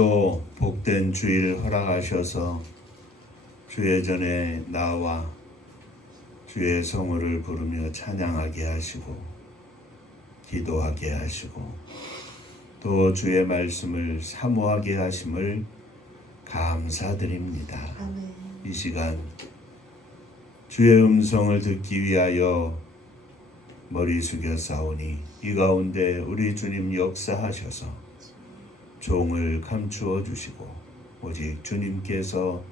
오늘도 복된 주일 허락하셔서 주의 전에 나와 주의 성호를 부르며 찬양하게 하시고 기도하게 하시고 또 주의 말씀을 사모하게 하심을 감사드립니다. 아멘. 이 시간 주의 음성을 듣기 위하여 머리 숙여 싸우니 이 가운데 우리 주님 역사하셔서 종을 감추어 주시고 오직 주님께서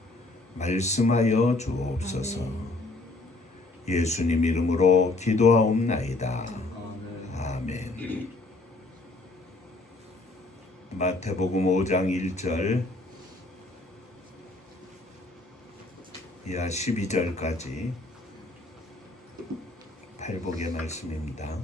말씀하여 주옵소서. 예수님 이름으로 기도하옵나이다. 아멘. 마태복음 5장 1절 이하 12절까지 팔복의 말씀입니다.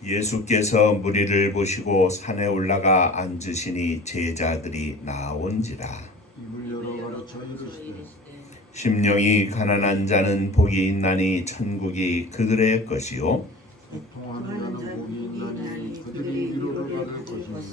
예수께서 무리를 보시고 산에 올라가 앉으시니 제자들이 나온지라. 입을 열어 가르쳐 이르시되 심령이 가난한 자는 복이 있나니 천국이 그들의 것이요 통하는 자는 복이 있나니 그들이 위로를 받을 것이며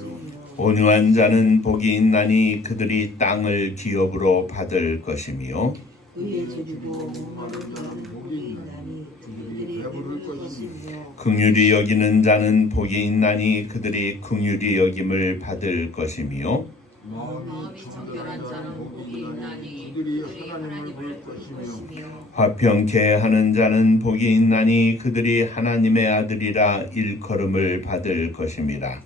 온유한 자는 복이 있나니 그들이 땅을 기업으로 받을 것이며 의에 주고 목마른 자는 복이 있나니 그들이 배부를 것이며 긍휼히 여기는 자는 복이 있나니 그들이 긍휼히 여김을 받을 것이며 마음이 청결한 자는 복이 있나니 그들이 하나님을 볼 것이며 화평케 하는 자는 복이 있나니 그들이 하나님의 아들이라 일컬음을 받을 것임이라.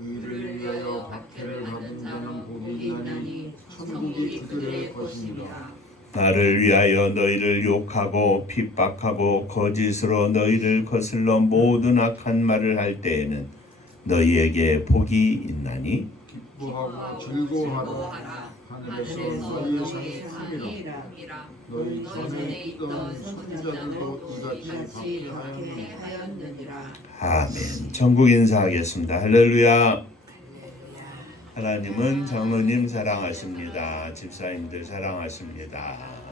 의를 위하여 박해를 받는 자는 복이 있나니 천국이 그들의 것이니라. 나를 위하여 너희를 욕하고 핍박하고 거짓으로 너희를 거슬러 모든 악한 말을 할 때에는 너희에게 복이 있나니 기뻐하고 즐거워하라. 하늘에서 너희의 상이 큼이라. 너희 전에 있던 선지자들도 이같이 박해하였느니라. 아멘. 전국 인사하겠습니다. 할렐루야. 하나님은 장로님 사랑하십니다. 집사님들 사랑하십니다.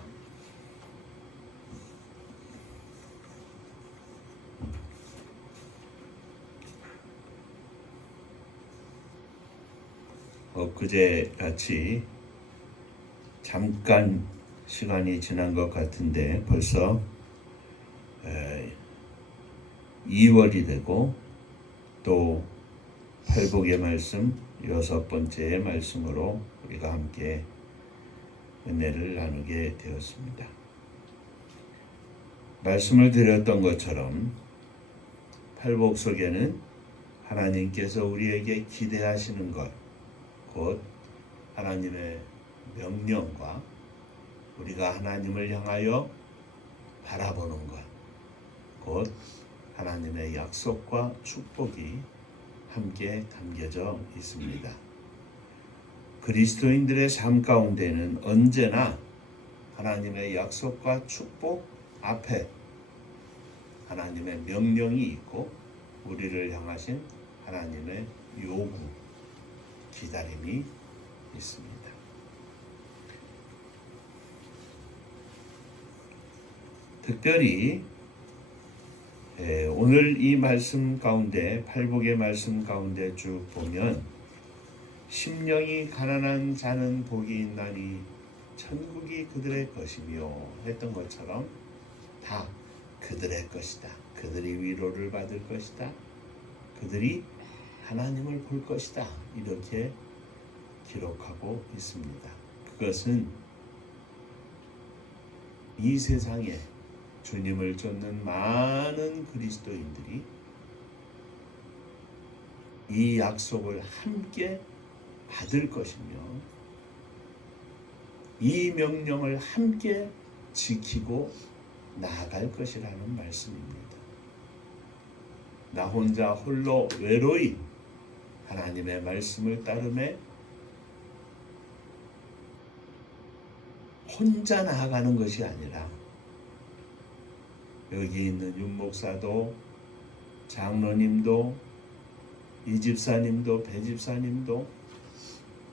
엊그제 같이 잠깐 시간이 지난 것 같은데 벌써 2월이 되고 또 팔복의 말씀 6번째 말씀으로 우리가 함께 은혜를 나누게 되었습니다. 말씀을 드렸던 것처럼 팔복 속에는 하나님께서 우리에게 기대하시는 것, 곧 하나님의 명령과 우리가 하나님을 향하여 바라보는 것, 곧 하나님의 약속과 축복이 함께 담겨져 있습니다. 그리스도인들의 삶 가운데는 언제나 하나님의 약속과 축복 앞에 하나님의 명령이 있고 우리를 향하신 하나님의 요구, 기다림이 있습니다. 특별히 오늘 이 말씀 가운데 팔복의 말씀 가운데 쭉 보면 심령이 가난한 자는 복이 있나니 천국이 그들의 것이며 했던 것처럼 다 그들의 것이다. 그들이 위로를 받을 것이다. 그들이 하나님을 볼 것이다. 이렇게 기록하고 있습니다. 그것은 이 세상에 주님을 쫓는 많은 그리스도인들이 이 약속을 함께 받을 것이며 이 명령을 함께 지키고 나아갈 것이라는 말씀입니다. 나 혼자 홀로 외로이 하나님의 말씀을 따르며 혼자 나아가는 것이 아니라 여기 있는 윤목사도 장로님도 이 집사님도 배 집사님도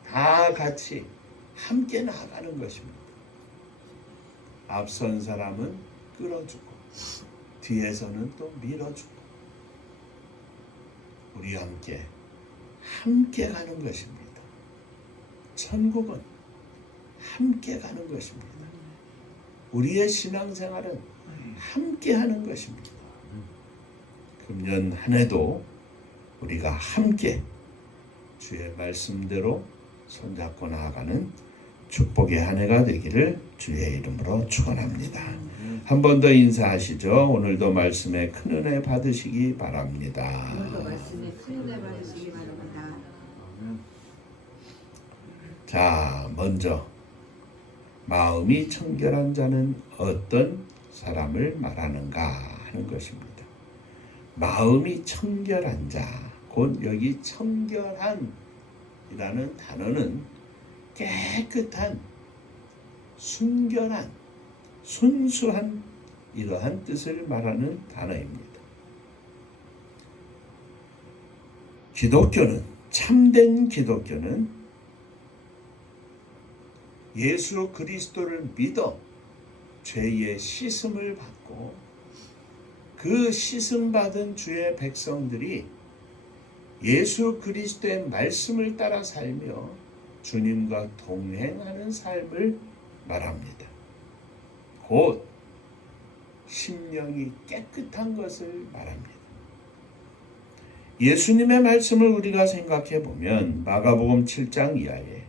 다 같이 함께 나아가는 것입니다. 앞선 사람은 끌어주고 뒤에서는 또 밀어주고 우리 함께 가는 것입니다. 천국은 함께 가는 것입니다. 우리의 신앙생활은 함께 하는 것입니다. 금년 한 해도 우리가 함께 주의 말씀대로 손잡고 나아가는 축복의 한 해가 되기를 주의 이름으로 축원합니다. 한 번 더 인사하시죠. 오늘도 말씀에 큰 은혜 받으시기 바랍니다. 오늘도 말씀에 큰 은혜 받으시기 바랍니다. 자, 먼저 마음이 청결한 자는 어떤 사람을 말하는가 하는 것입니다. 마음이 청결한 자, 곧 여기 청결한이라는 단어는 깨끗한, 순결한, 순수한 이러한 뜻을 말하는 단어입니다. 기독교는, 참된 기독교는 예수 그리스도를 믿어 죄의 씻음을 받고 그 씻음 받은 주의 백성들이 예수 그리스도의 말씀을 따라 살며 주님과 동행하는 삶을 말합니다. 곧 심령이 깨끗한 것을 말합니다. 예수님의 말씀을 우리가 생각해 보면 마가복음 7장 이하에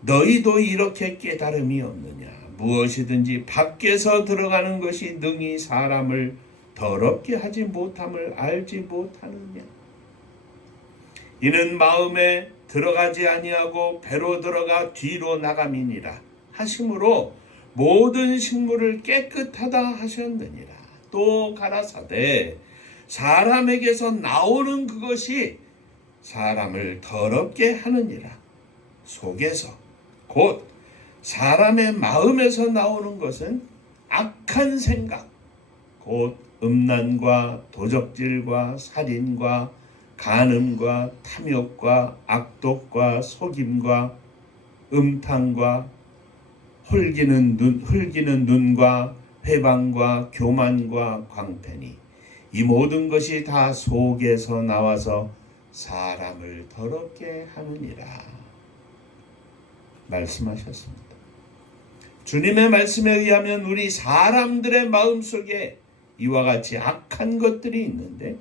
너희도 이렇게 깨달음이 없느냐? 무엇이든지 밖에서 들어가는 것이 능히 사람을 더럽게 하지 못함을 알지 못하느냐? 이는 마음에 들어가지 아니하고 배로 들어가 뒤로 나감이니라 하심으로 모든 식물을 깨끗하다 하셨느니라. 또 가라사대 사람에게서 나오는 그것이 사람을 더럽게 하느니라. 속에서 곧 사람의 마음에서 나오는 것은 악한 생각, 곧 음란과 도적질과 살인과 간음과 탐욕과 악독과 속임과 음탕과 홀기는 눈과 회방과 교만과 광패니 이 모든 것이 다 속에서 나와서 사람을 더럽게 하느니라 말씀하셨습니다. 주님의 말씀에 의하면 우리 사람들의 마음속에 이와 같이 악한 것들이 있는데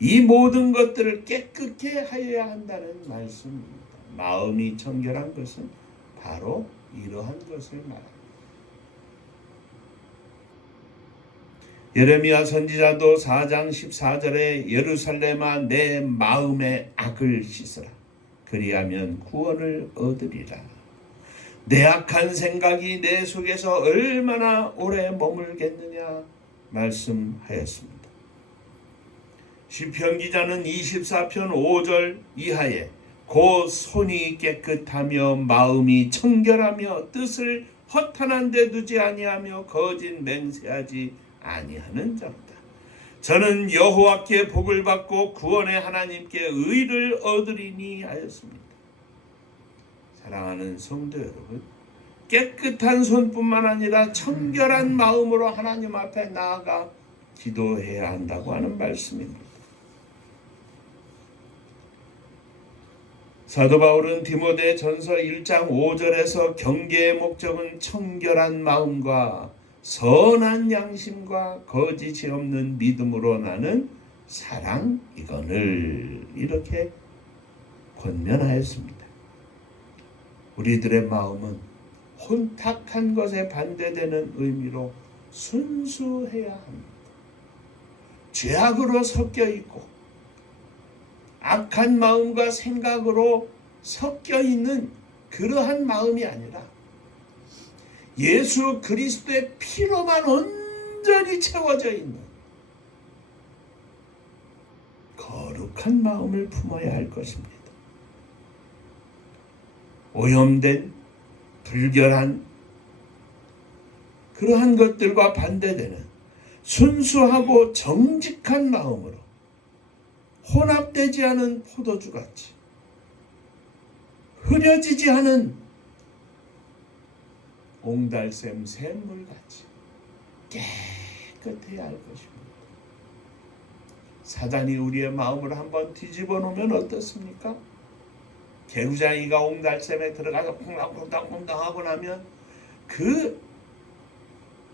이 모든 것들을 깨끗게 하여야 한다는 말씀입니다. 마음이 청결한 것은 바로 이러한 것을 말합니다. 예레미야 선지자도 4장 14절에 예루살렘아 내 마음의 악을 씻으라. 그리하면 구원을 얻으리라. 내 악한 생각이 내 속에서 얼마나 오래 머물겠느냐 말씀하였습니다. 시편 기자는 24편 5절 이하에 곧 손이 깨끗하며 마음이 청결하며 뜻을 허탄한 데 두지 아니하며 거짓 맹세하지 아니하는 자로다. 저는 여호와께 복을 받고 구원의 하나님께 의를 얻으리니 하였습니다. 사랑하는 성도 여러분, 깨끗한 손뿐만 아니라 청결한 마음으로 하나님 앞에 나아가 기도해야 한다고 하는 말씀입니다. 사도 바울은 디모데 전서 1장 5절에서 경계의 목적은 청결한 마음과 선한 양심과 거짓이 없는 믿음으로 나는 사랑이거늘 이렇게 권면하였습니다. 우리들의 마음은 혼탁한 것에 반대되는 의미로 순수해야 합니다. 죄악으로 섞여 있고 악한 마음과 생각으로 섞여 있는 그러한 마음이 아니라 예수 그리스도의 피로만 온전히 채워져 있는 거룩한 마음을 품어야 할 것입니다. 오염된 불결한 그러한 것들과 반대되는 순수하고 정직한 마음으로 혼합되지 않은 포도주같이 흐려지지 않은 옹달샘 샘물같이 깨끗해야 할 것입니다. 사단이 우리의 마음을 한번 뒤집어 놓으면 어떻습니까? 개구장이가 옹달샘에 들어가서 콩당콩당 하고 나면 그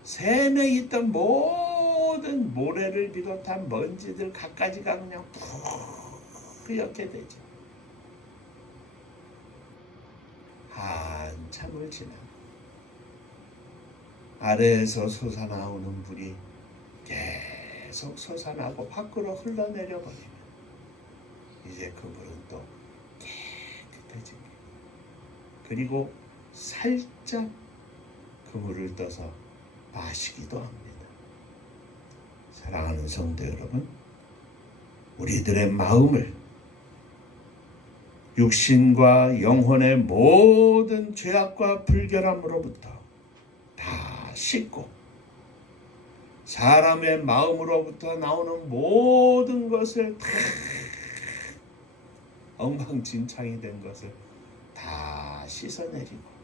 샘에 있던 모든 모래를 비롯한 먼지들 갖가지가 그냥 뿌옇게 되죠. 한참을 지나 아래에서 솟아나오는 불이 계속 솟아나고 밖으로 흘러내려 버리면 이제 그 물은 또 깨끗해집니다. 그리고 살짝 그 물을 떠서 마시기도 합니다. 사랑하는 성도 여러분, 우리들의 마음을 육신과 영혼의 모든 죄악과 불결함으로부터 다 씻고 사람의 마음으로부터 나오는 모든 것을 다 엉망진창이 된 것을 다 씻어내리고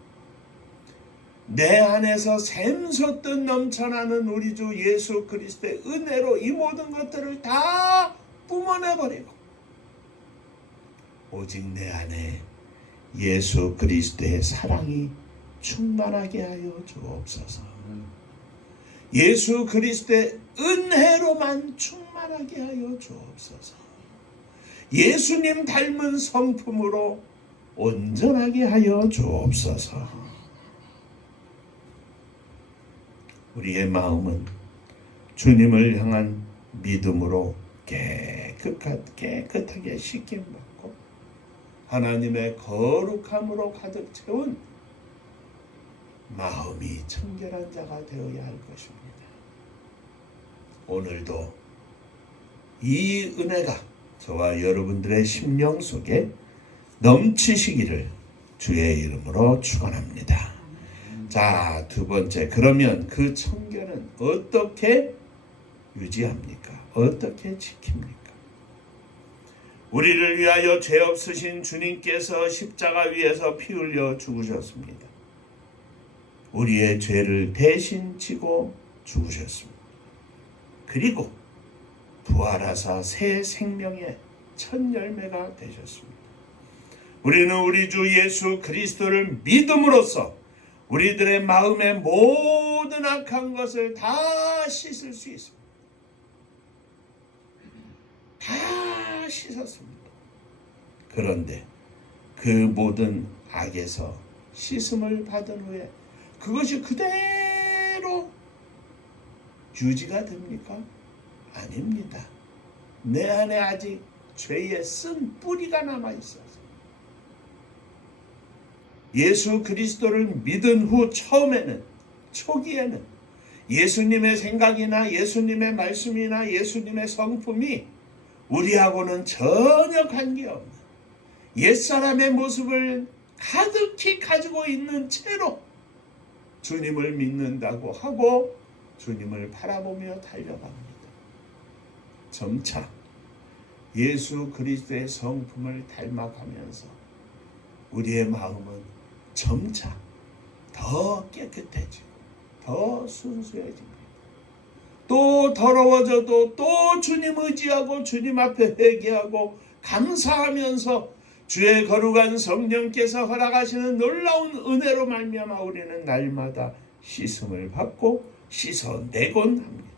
내 안에서 샘솟듯 넘쳐나는 우리 주 예수 그리스도의 은혜로 이 모든 것들을 다 뿜어내버리고 오직 내 안에 예수 그리스도의 사랑이 충만하게 하여 주옵소서. 예수 그리스도의 은혜로만 충만하게 하여 주옵소서. 예수님 닮은 성품으로 온전하게 하여 주옵소서. 우리의 마음은 주님을 향한 믿음으로 깨끗하게 씻김받고 하나님의 거룩함으로 가득 채운 마음이 청결한 자가 되어야 할 것입니다. 오늘도 이 은혜가 저와 여러분들의 심령 속에 넘치시기를 주의 이름으로 축원합니다. 자, 두 번째, 그러면 그 청결은 어떻게 유지합니까? 어떻게 지킵니까? 우리를 위하여 죄 없으신 주님께서 십자가 위에서 피 흘려 죽으셨습니다. 우리의 죄를 대신 지고 죽으셨습니다. 그리고 부활하사 새 생명의 첫 열매가 되셨습니다. 우리는 우리 주 예수 그리스도를 믿음으로써 우리들의 마음의 모든 악한 것을 다 씻을 수 있습니다. 다 씻었습니다. 그런데 그 모든 악에서 씻음을 받은 후에 그것이 그대로 유지가 됩니까? 아닙니다. 내 안에 아직 죄의 쓴 뿌리가 남아있어서 예수 그리스도를 믿은 후 초기에는 예수님의 생각이나 예수님의 말씀이나 예수님의 성품이 우리하고는 전혀 관계없는 옛사람의 모습을 가득히 가지고 있는 채로 주님을 믿는다고 하고 주님을 바라보며 달려갑니다. 점차 예수 그리스도의 성품을 닮아가면서 우리의 마음은 점차 더 깨끗해지고 더 순수해집니다. 또 더러워져도 또 주님 의지하고 주님 앞에 회개하고 감사하면서 주의 거룩한 성령께서 허락하시는 놀라운 은혜로 말미암아 우리는 날마다 씻음을 받고 씻어내곤 합니다.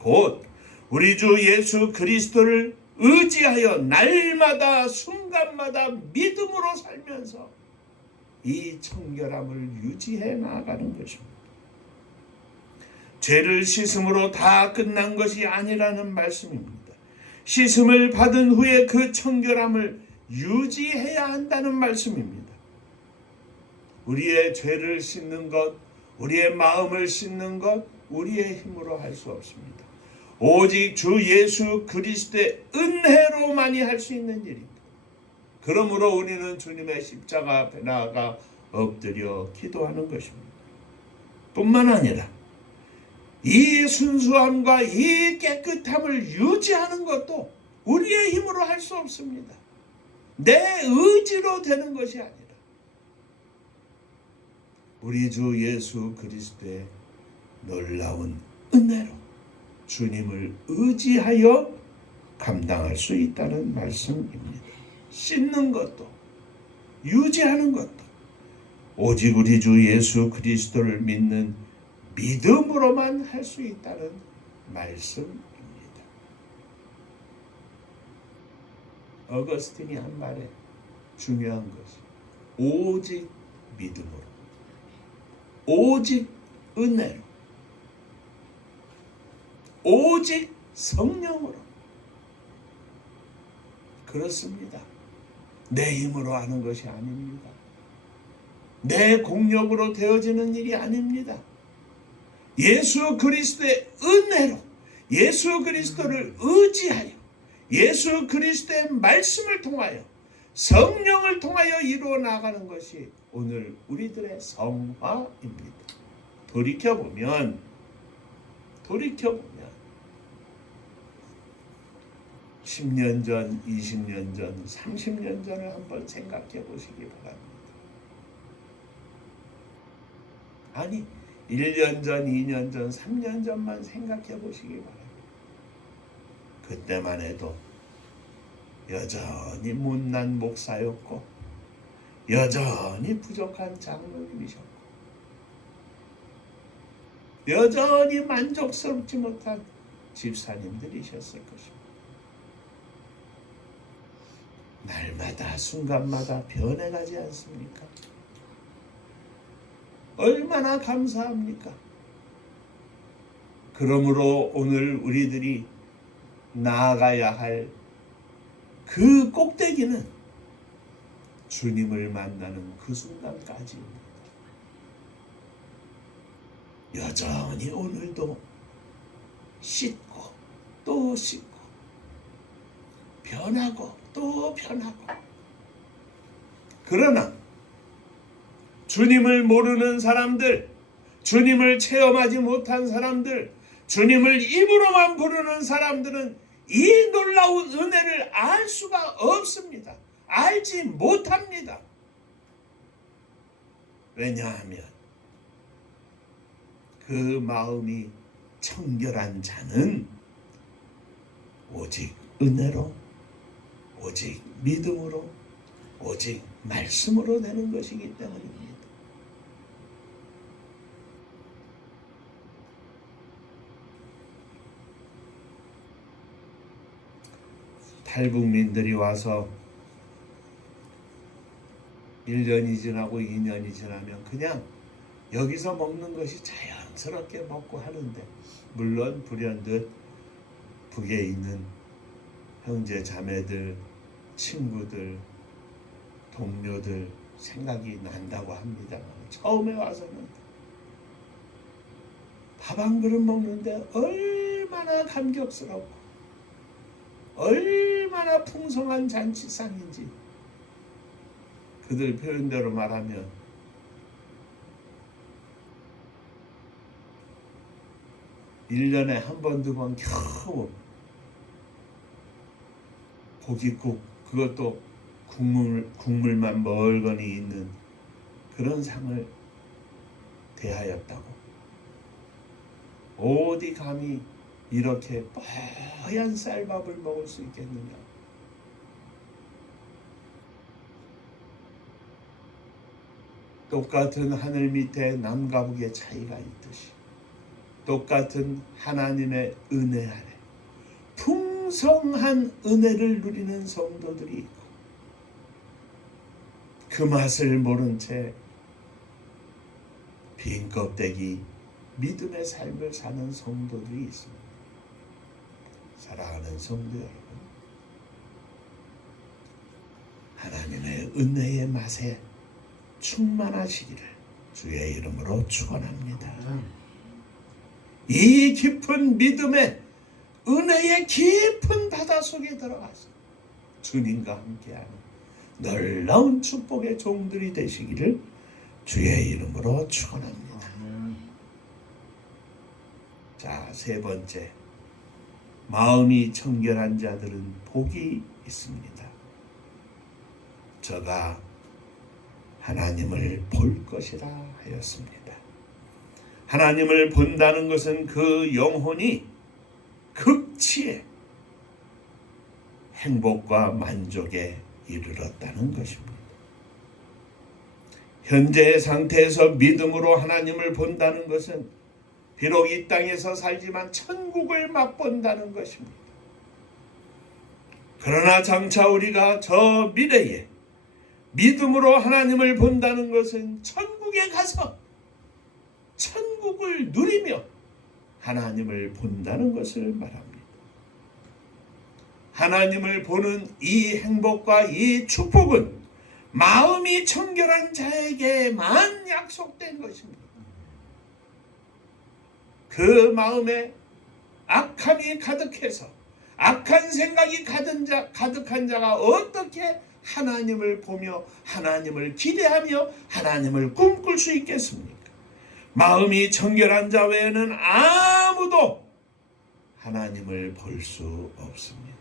곧 우리 주 예수 그리스도를 의지하여 날마다 순간마다 믿음으로 살면서 이 청결함을 유지해 나아가는 것입니다. 죄를 씻음으로 다 끝난 것이 아니라는 말씀입니다. 씻음을 받은 후에 그 청결함을 유지해야 한다는 말씀입니다. 우리의 죄를 씻는 것, 우리의 마음을 씻는 것, 우리의 힘으로 할 수 없습니다. 오직 주 예수 그리스도의 은혜로만이 할 수 있는 일입니다. 그러므로 우리는 주님의 십자가 앞에 나아가 엎드려 기도하는 것입니다. 뿐만 아니라 이 순수함과 이 깨끗함을 유지하는 것도 우리의 힘으로 할 수 없습니다. 내 의지로 되는 것이 아니라 우리 주 예수 그리스도의 놀라운 은혜로 주님을 의지하여 감당할 수 있다는 말씀입니다. 씻는 것도 유지하는 것도 오직 우리 주 예수 그리스도를 믿는 믿음으로만 할 수 있다는 말씀입니다. 어거스틴이 한 말에 중요한 것이 오직 믿음으로, 오직 은혜로, 오직 성령으로. 그렇습니다. 내 힘으로 하는 것이 아닙니다. 내 공력으로 되어지는 일이 아닙니다. 예수 그리스도의 은혜로, 예수 그리스도를 의지하여, 예수 그리스도의 말씀을 통하여, 성령을 통하여 이루어 나가는 것이 오늘 우리들의 성화입니다. 돌이켜보면 10년 전, 20년 전, 30년 전을 한번 생각해 보시기 바랍니다. 아니 1년 전, 2년 전, 3년 전만 생각해 보시기 바랍니다. 그때만 해도 여전히 못난 목사였고 여전히 부족한 장로님이셨고 여전히 만족스럽지 못한 집사님들이셨을 것입니다. 날마다 순간마다 변해가지 않습니까? 얼마나 감사합니까? 그러므로 오늘 우리들이 나아가야 할 그 꼭대기는 주님을 만나는 그 순간까지입니다. 여전히 오늘도 씻고 또 씻고 변하고 또 변하고. 그러나 주님을 모르는 사람들, 주님을 체험하지 못한 사람들, 주님을 입으로만 부르는 사람들은 이 놀라운 은혜를 알 수가 없습니다. 알지 못합니다. 왜냐하면 그 마음이 청결한 자는 오직 은혜로, 오직 믿음으로, 오직 말씀으로 되는 것이기 때문입니다. 탈북민들이 와서 1년이 지나고 2년이 지나면 그냥 여기서 먹는 것이 자연스럽게 먹고 하는데, 물론 불현듯 북에 있는 형제 자매들, 친구들, 동료들 생각이 난다고 합니다. 처음에 와서는 밥 한 그릇 먹는데 얼마나 감격스럽고 얼마나 풍성한 잔치상인지. 그들 표현대로 말하면 일년에 한 번, 두 번 겨우 고깃국, 그것도 국물만 멀거니 있는 그런 상을 대하였다고. 어디 감히 이렇게 뽀얀 쌀밥을 먹을 수 있겠는가? 똑같은 하늘 밑에 남과 북의 차이가 있듯이 똑같은 하나님의 은혜 아래 풍성한 은혜를 누리는 성도들이 있고, 그 맛을 모른 채 빈 껍데기 믿음의 삶을 사는 성도들이 있습니다. 사랑하는 성도 여러분, 하나님의 은혜의 맛에 충만하시기를 주의 이름으로 축원합니다. 이 깊은 믿음의 은혜의 깊은 바다 속에 들어가서 주님과 함께하는 놀라운 축복의 종들이 되시기를 주의 이름으로 축원합니다. 자, 세 번째, 마음이 청결한 자들은 복이 있습니다. 저가 하나님을 볼 것이라 하였습니다. 하나님을 본다는 것은 그 영혼이 극치에 행복과 만족에 이르렀다는 것입니다. 현재의 상태에서 믿음으로 하나님을 본다는 것은 비록 이 땅에서 살지만 천국을 맛본다는 것입니다. 그러나 장차 우리가 저 미래에 믿음으로 하나님을 본다는 것은 천국에 가서 천국을 누리며 하나님을 본다는 것을 말합니다. 하나님을 보는 이 행복과 이 축복은 마음이 청결한 자에게만 약속된 것입니다. 그 마음에 악함이 가득해서 악한 생각이 가득한 자가 어떻게 하나님을 보며 하나님을 기대하며 하나님을 꿈꿀 수 있겠습니까? 마음이 청결한 자 외에는 아무도 하나님을 볼 수 없습니다.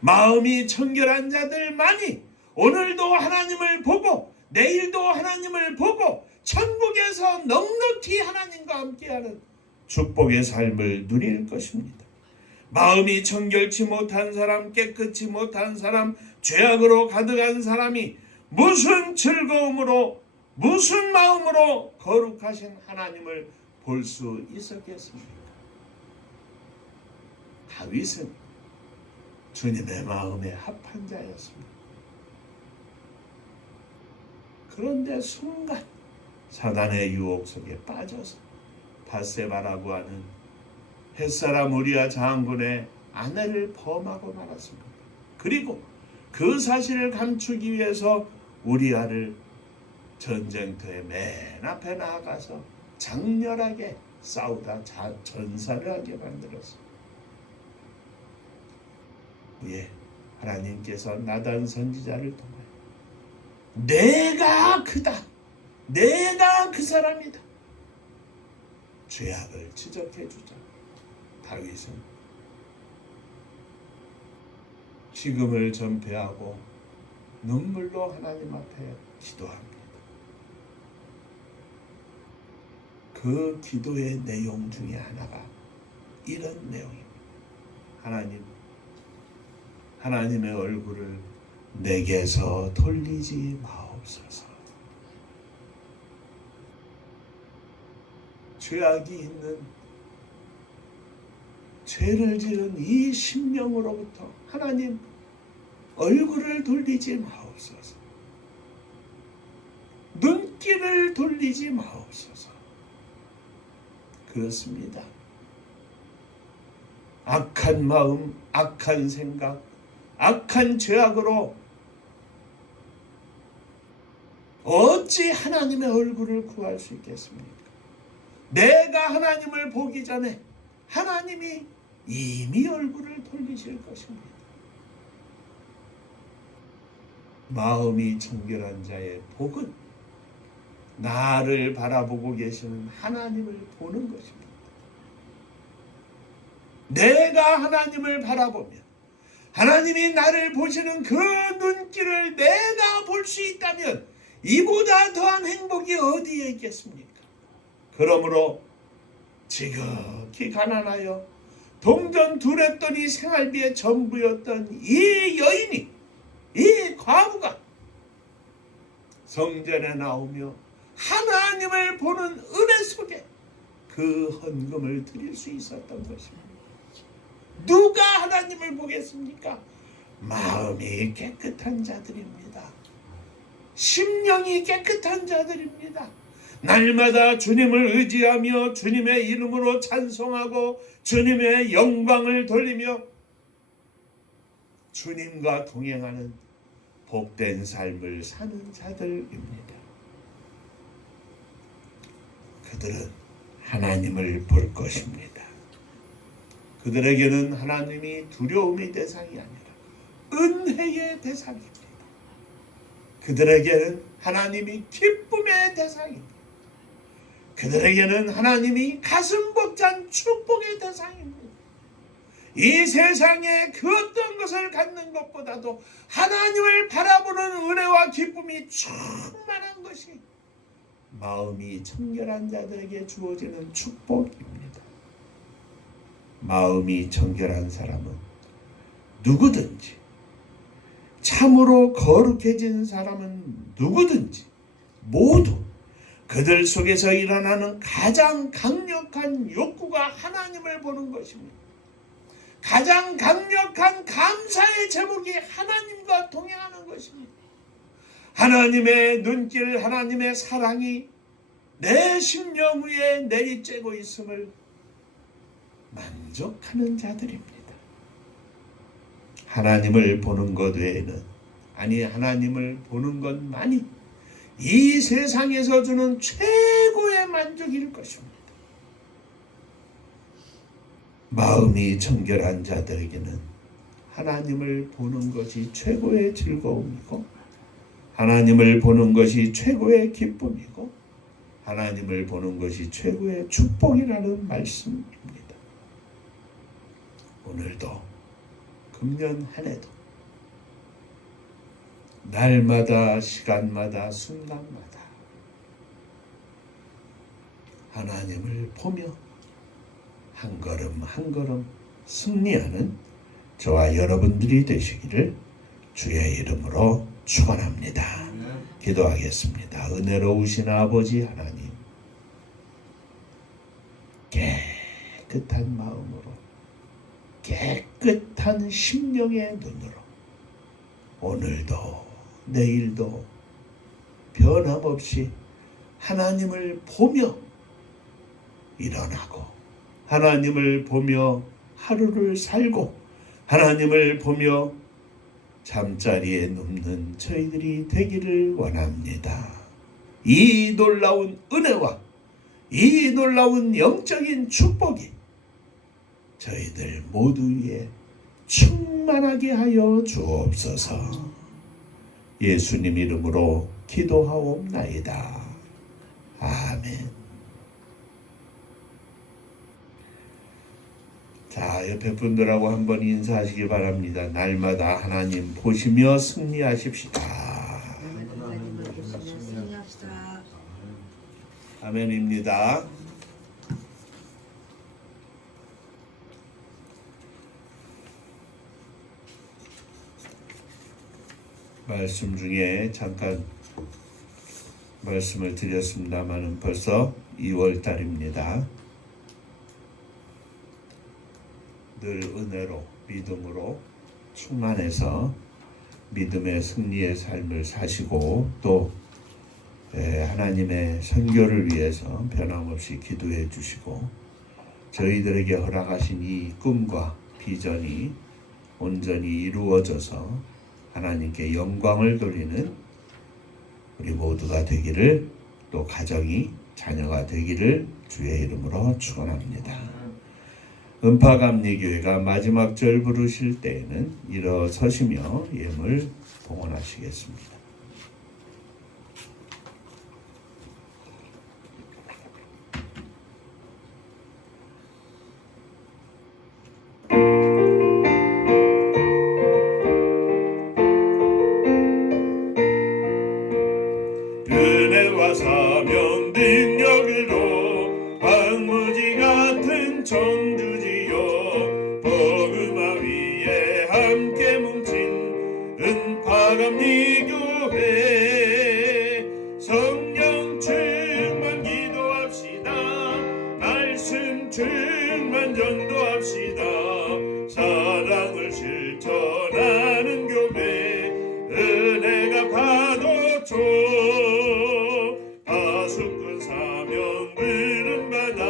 마음이 청결한 자들만이 오늘도 하나님을 보고 내일도 하나님을 보고 천국에서 넉넉히 하나님과 함께하는 축복의 삶을 누릴 것입니다. 마음이 청결치 못한 사람, 깨끗이 못한 사람, 죄악으로 가득한 사람이 무슨 즐거움으로 무슨 마음으로 거룩하신 하나님을 볼 수 있었겠습니까? 다윗은 주님의 마음에 합한 자였습니다. 그런데 순간 사단의 유혹 속에 빠져서 밧세바라고 하는 햇사람 우리아 장군의 아내를 범하고 말았습니다. 그리고 그 사실을 감추기 위해서 우리아를 전쟁터의 맨 앞에 나아가서 장렬하게 싸우다 전사를 하게 만들었습니다. 후에 하나님께서 나단 선지자를 통하여 내가 그다, 내가 그 사람이다, 죄악을 지적해 주자. 다윗은 지금을 전폐하고 눈물로 하나님 앞에 기도합니다. 그 기도의 내용 중에 하나가 이런 내용입니다. 하나님의 얼굴을 내게서 돌리지 마옵소서. 죄악이 있는 죄를 지은 이 심령으로부터 하나님 얼굴을 돌리지 마옵소서. 눈길을 돌리지 마옵소서. 그렇습니다. 악한 마음, 악한 생각, 악한 죄악으로 어찌 하나님의 얼굴을 구할 수 있겠습니까? 내가 하나님을 보기 전에 하나님이 이미 얼굴을 돌리실 것입니다. 마음이 청결한 자의 복은 나를 바라보고 계시는 하나님을 보는 것입니다. 내가 하나님을 바라보면 하나님이 나를 보시는 그 눈길을 내가 볼 수 있다면 이보다 더한 행복이 어디에 있겠습니까? 그러므로 지극히 가난하여 동전 두랬더니 생활비의 전부였던 이 여인이, 이 과부가 성전에 나오며 하나님을 보는 은혜 속에 그 헌금을 드릴 수 있었던 것입니다. 누가 하나님을 보겠습니까? 마음이 깨끗한 자들입니다. 심령이 깨끗한 자들입니다. 날마다 주님을 의지하며 주님의 이름으로 찬송하고 주님의 영광을 돌리며 주님과 동행하는 복된 삶을 사는 자들입니다. 그들은 하나님을 볼 것입니다. 그들에게는 하나님이 두려움의 대상이 아니라 은혜의 대상입니다. 그들에게는 하나님이 기쁨의 대상입니다. 그들에게는 하나님이 가슴 벅찬 축복의 대상입니다. 이 세상에 그 어떤 것을 갖는 것보다도 하나님을 바라보는 은혜와 기쁨이 충만한 것이 마음이 청결한 자들에게 주어지는 축복입니다. 마음이 청결한 사람은 누구든지, 참으로 거룩해진 사람은 누구든지 모두 그들 속에서 일어나는 가장 강력한 욕구가 하나님을 보는 것입니다. 가장 강력한 감사의 제목이 하나님과 동행하는 것입니다. 하나님의 눈길, 하나님의 사랑이 내 심령 위에 내리쬐고 있음을 만족하는 자들입니다. 하나님을 보는 것 외에는, 아니 하나님을 보는 것만이 이 세상에서 주는 최고의 만족일 것입니다. 마음이 정결한 자들에게는 하나님을 보는 것이 최고의 즐거움이고, 하나님을 보는 것이 최고의 기쁨이고, 하나님을 보는 것이 최고의 축복이라는 말씀입니다. 오늘도 금년 한 해도 날마다, 시간마다, 순간마다 하나님을 보며 한 걸음 한 걸음 승리하는 저와 여러분들이 되시기를 주의 이름으로 축원합니다. 기도하겠습니다. 은혜로우신 아버지 하나님, 깨끗한 마음으로, 깨끗한 심령의 눈으로 오늘도 내일도 변함없이 하나님을 보며 일어나고, 하나님을 보며 하루를 살고, 하나님을 보며 잠자리에 눕는 저희들이 되기를 원합니다. 이 놀라운 은혜와 이 놀라운 영적인 축복이 저희들 모두 위에 충만하게 하여 주옵소서. 예수님 이름으로 기도하옵나이다. 아멘. 자, 옆에 분들하고 한번 인사하시기 바랍니다. 날마다 하나님 보시며 승리하십시다. 아멘입니다. 말씀 중에 잠깐 말씀을 드렸습니다만 벌써 2월 달입니다. 늘 은혜로, 믿음으로 충만해서 믿음의 승리의 삶을 사시고, 또 하나님의 선교를 위해서 변함없이 기도해 주시고, 저희들에게 허락하신 이 꿈과 비전이 온전히 이루어져서 하나님께 영광을 돌리는 우리 모두가 되기를, 또 가정이, 자녀가 되기를 주의 이름으로 축원합니다. 은파감리교회가 마지막 절 부르실 때에는 일어서시며 예물 봉헌하시겠습니다. 은혜와 사명 능력으로 황무지 같은 천주지요, 복음화 위에 함께 뭉친 은파감리교회, 성령 충만 기도합시다. 말씀 충만 전도합시다. 사랑을 실천하는 교회, 은혜가 파도초 파수꾼 사명 부름받아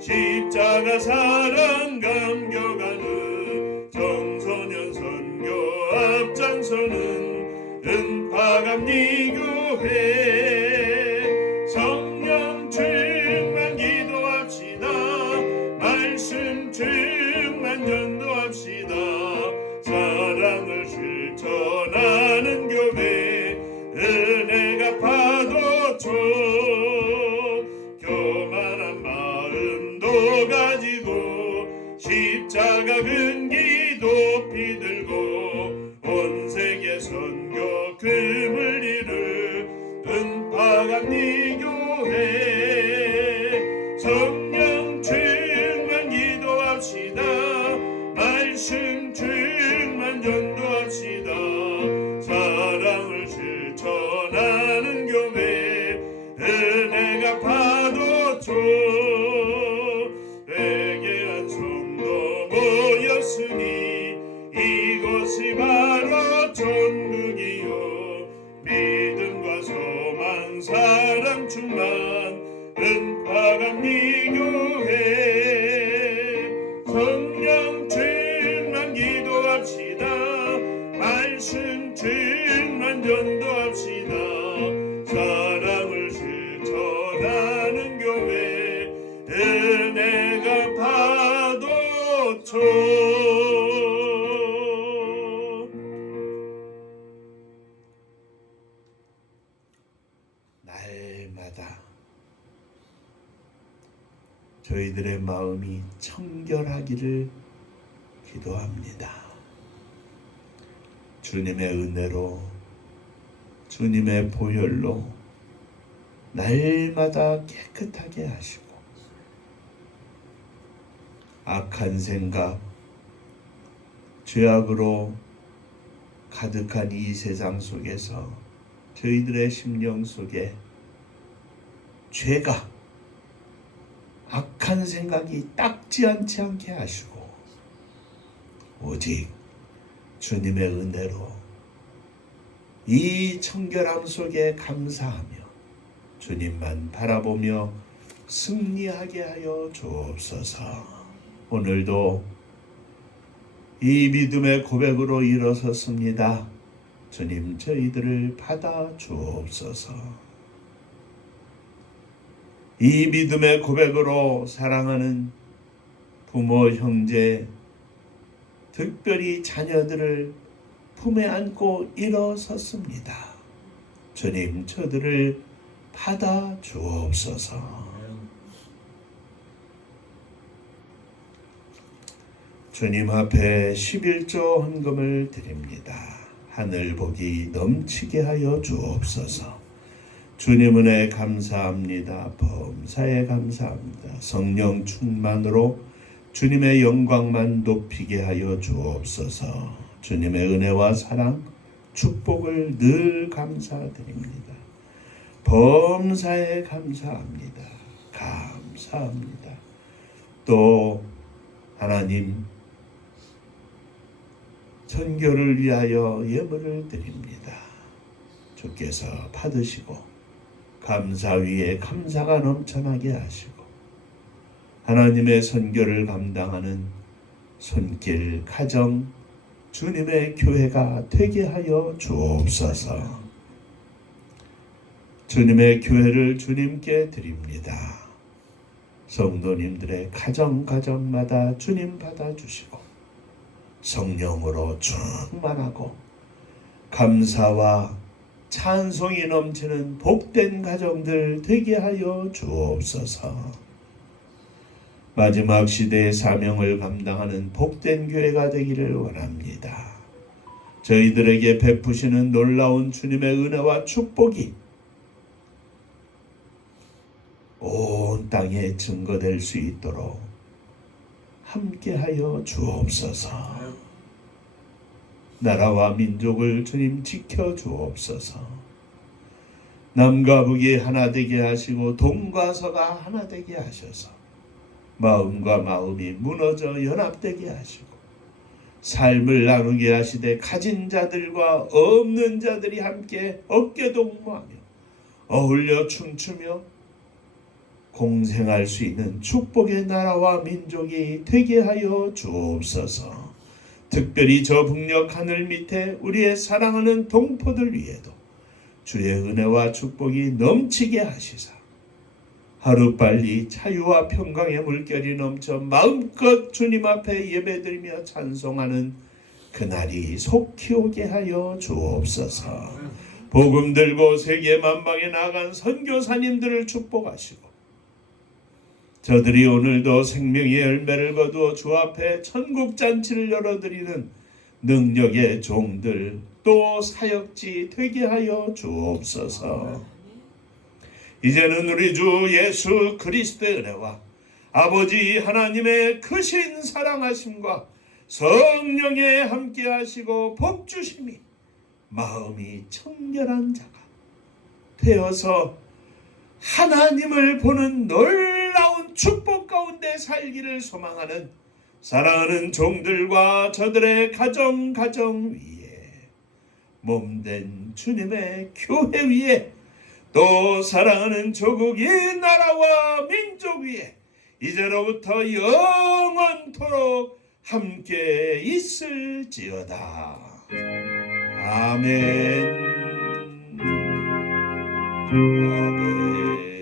십자가 사랑 감격하는 청소년 선교 앞장서는 은파감리교회, 성령 충만 기도합시다. 말씀 충만 전도합시다. 사랑을 실천하는 교회, 은혜가 파도초 교만한 마음도 가지고 십자가 근기 높이 들고 온 세계 선교 금을 이룰 은파감리교회, 성령 충만 기도합시다. 말씀 충만 실천하는 교회 은혜가 파도쳐 회개한 성도 모였으니 이곳이 바로 천국이요 믿음과 소망 사랑 충만 은파감리교회 성령 충만 기도합시다 말씀 충만 전도합시다 사랑을 실천하는 교회 은혜가 파도쳐 날마다 저희들의 마음이 청결하기를 기도합니다. 주님의 은혜로 주님의 보혈로 날마다 깨끗하게 하시고 악한 생각, 죄악으로 가득한 이 세상 속에서 저희들의 심령 속에 죄가 악한 생각이 닦지 않게 하시고 오직 주님의 은혜로 이 청결함 속에 감사하며 주님만 바라보며 승리하게 하여 주옵소서. 오늘도 이 믿음의 고백으로 일어섰습니다. 주님 저희들을 받아 주옵소서. 이 믿음의 고백으로 사랑하는 부모, 형제, 특별히 자녀들을 품에 안고 일어섰습니다. 주님 저들을 받아 주옵소서. 주님 앞에 11조 헌금을 드립니다. 하늘 복이 넘치게 하여 주옵소서. 주님 은혜 감사합니다. 범사에 감사합니다. 성령 충만으로 주님의 영광만 높이게 하여 주옵소서. 주님의 은혜와 사랑, 축복을 늘 감사드립니다. 범사에 감사합니다. 감사합니다. 또 하나님 선교를 위하여 예물을 드립니다. 주께서 받으시고 감사 위에 감사가 넘쳐나게 하시고 하나님의 선교를 감당하는 손길 가정 주님의 교회가 되게 하여 주옵소서. 주님의 교회를 주님께 드립니다. 성도님들의 가정마다 주님 받아주시고 성령으로 충만하고 감사와 찬송이 넘치는 복된 가정들 되게 하여 주옵소서. 마지막 시대의 사명을 감당하는 복된 교회가 되기를 원합니다. 저희들에게 베푸시는 놀라운 주님의 은혜와 축복이 온 땅에 증거될 수 있도록 함께하여 주옵소서. 나라와 민족을 주님 지켜 주옵소서. 남과 북이 하나 되게 하시고 동과 서가 하나 되게 하셔서 마음과 마음이 무너져 연합되게 하시고 삶을 나누게 하시되 가진 자들과 없는 자들이 함께 어깨동무하며 어울려 춤추며 공생할 수 있는 축복의 나라와 민족이 되게 하여 주옵소서. 특별히 저 북녘 하늘 밑에 우리의 사랑하는 동포들 위에도 주의 은혜와 축복이 넘치게 하시사 하루빨리 자유와 평강의 물결이 넘쳐 마음껏 주님 앞에 예배드리며 찬송하는 그날이 속히 오게 하여 주옵소서. 복음 들고 세계 만방에 나간 선교사님들을 축복하시고 저들이 오늘도 생명의 열매를 거두어 주 앞에 천국잔치를 열어드리는 능력의 종들 또 사역지 되게 하여 주옵소서. 이제는 우리 주 예수 그리스도의 은혜와 아버지 하나님의 크신 사랑하심과 성령의 함께하시고 복주심이 마음이 청결한 자가 되어서 하나님을 보는 놀라운 축복 가운데 살기를 소망하는 사랑하는 종들과 저들의 가정 위에 몸된 주님의 교회 위에 또 사랑하는 조국 이 나라와 민족 위에 이제로부터 영원토록 함께 있을지어다. 아멘. 아멘.